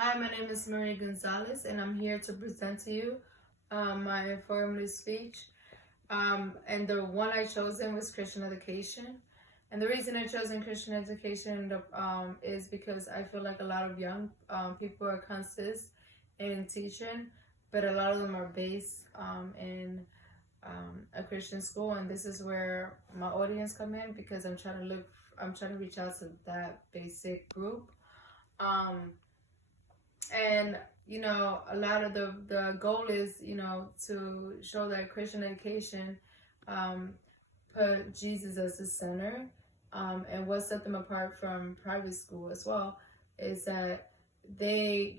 Hi, my name is Maria Gonzalez, and I'm here to present to you my informative speech. And the one I chosen was Christian education. And the reason I chosen Christian education is because I feel like a lot of young people are consist in teaching, but a lot of them are based in a Christian school, and this is where my audience come in because I'm trying to reach out to that basic group. Um, and a lot of the goal is to show that Christian education um, put Jesus as the center, and what set them apart from private school as well is that they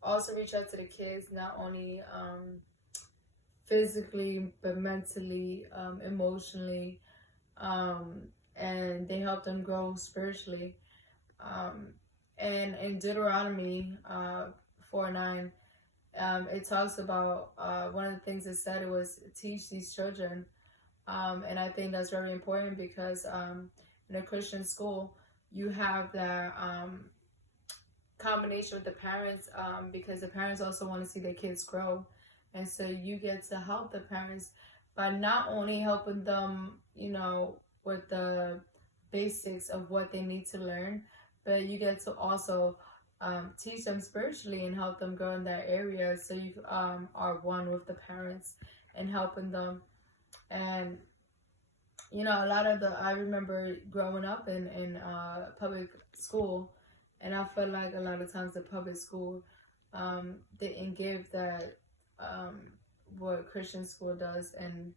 also reach out to the kids, not only physically but mentally, emotionally, um, and they help them grow spiritually. um, and in Deuteronomy 4:9, it talks about one of the things it said, it was teach these children. And I think that's very important because in a Christian school, you have that combination with the parents, because the parents also want to see their kids grow. And so you get to help the parents by not only helping them, with the basics of what they need to learn, but you get to also teach them spiritually and help them grow in that area. So you are one with the parents and helping them. And a lot of I remember growing up in public school, and I felt like a lot of times the public school didn't give that what Christian school does, and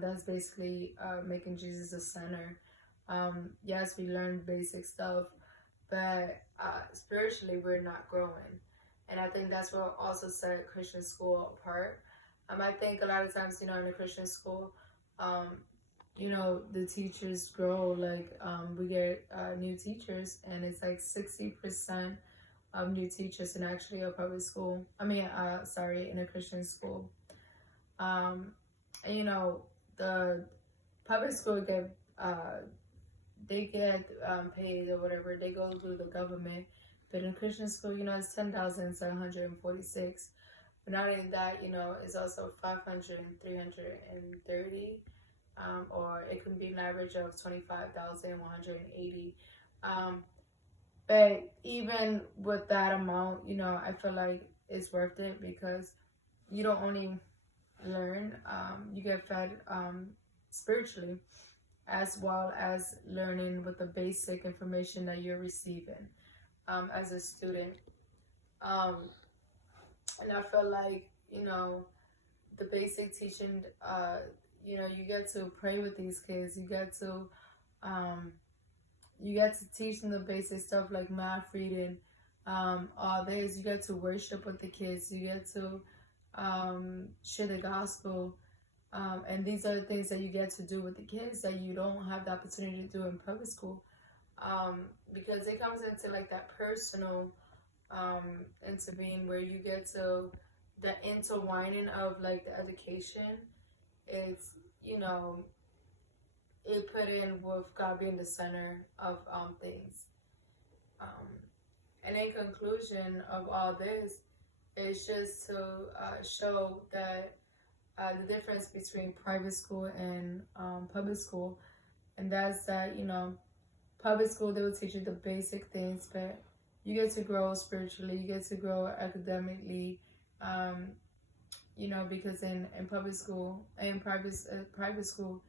that's basically making Jesus the center. Yes, we learn basic stuff, but spiritually we're not growing, and I think that's what also set Christian school apart. I think a lot of times, in a Christian school, um, the teachers grow, like we get new teachers, and it's like 60% of new teachers in actually a public school. In a Christian school. um, and the public school get they get paid or whatever, they go through the government, but in Christian school, it's 10,746. But not only that, it's also 500 and 330, or it can be an average of 25,180. Um, but even with that amount, I feel like it's worth it because you don't only learn, you get fed spiritually, as well as learning with the basic information that you're receiving as a student. Um, and I feel like, the basic teaching, you get to pray with these kids. Um, you get to teach them the basic stuff like math, reading, all this. You get to worship with the kids. You get to share the gospel. And these are the things that you get to do with the kids that you don't have the opportunity to do in public school. Because it comes into like that personal intervene where you get to the intertwining of like the education. It's, it put in with God being the center of things. Um, and in conclusion of all this, it's just to show that the difference between private school and public school, and that's that public school, they will teach you the basic things, but you get to grow spiritually, you get to grow academically, because in public school and private school,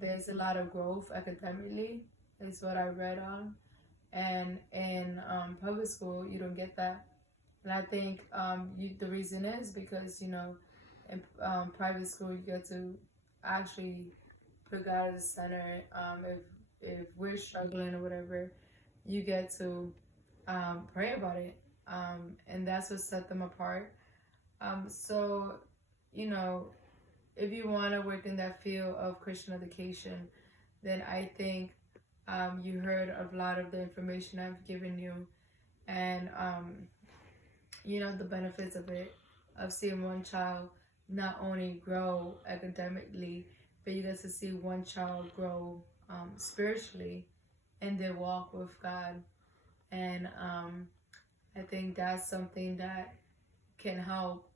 there's a lot of growth academically, is what I read on, and in public school you don't get that. And I think the reason is because in private school you get to actually put God at the center. If we're struggling or whatever, you get to pray about it, and that's what set them apart. So, if you want to work in that field of Christian education, then I think you heard a lot of the information I've given you, and the benefits of it, of seeing one child not only grow academically, but you get to see one child grow spiritually in their walk with God. And think that's something that can help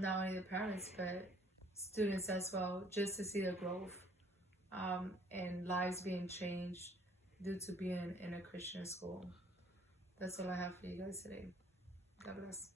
not only the parents but students as well, just to see the growth and lives being changed due to being in a Christian school. That's all I have for you guys today. God bless.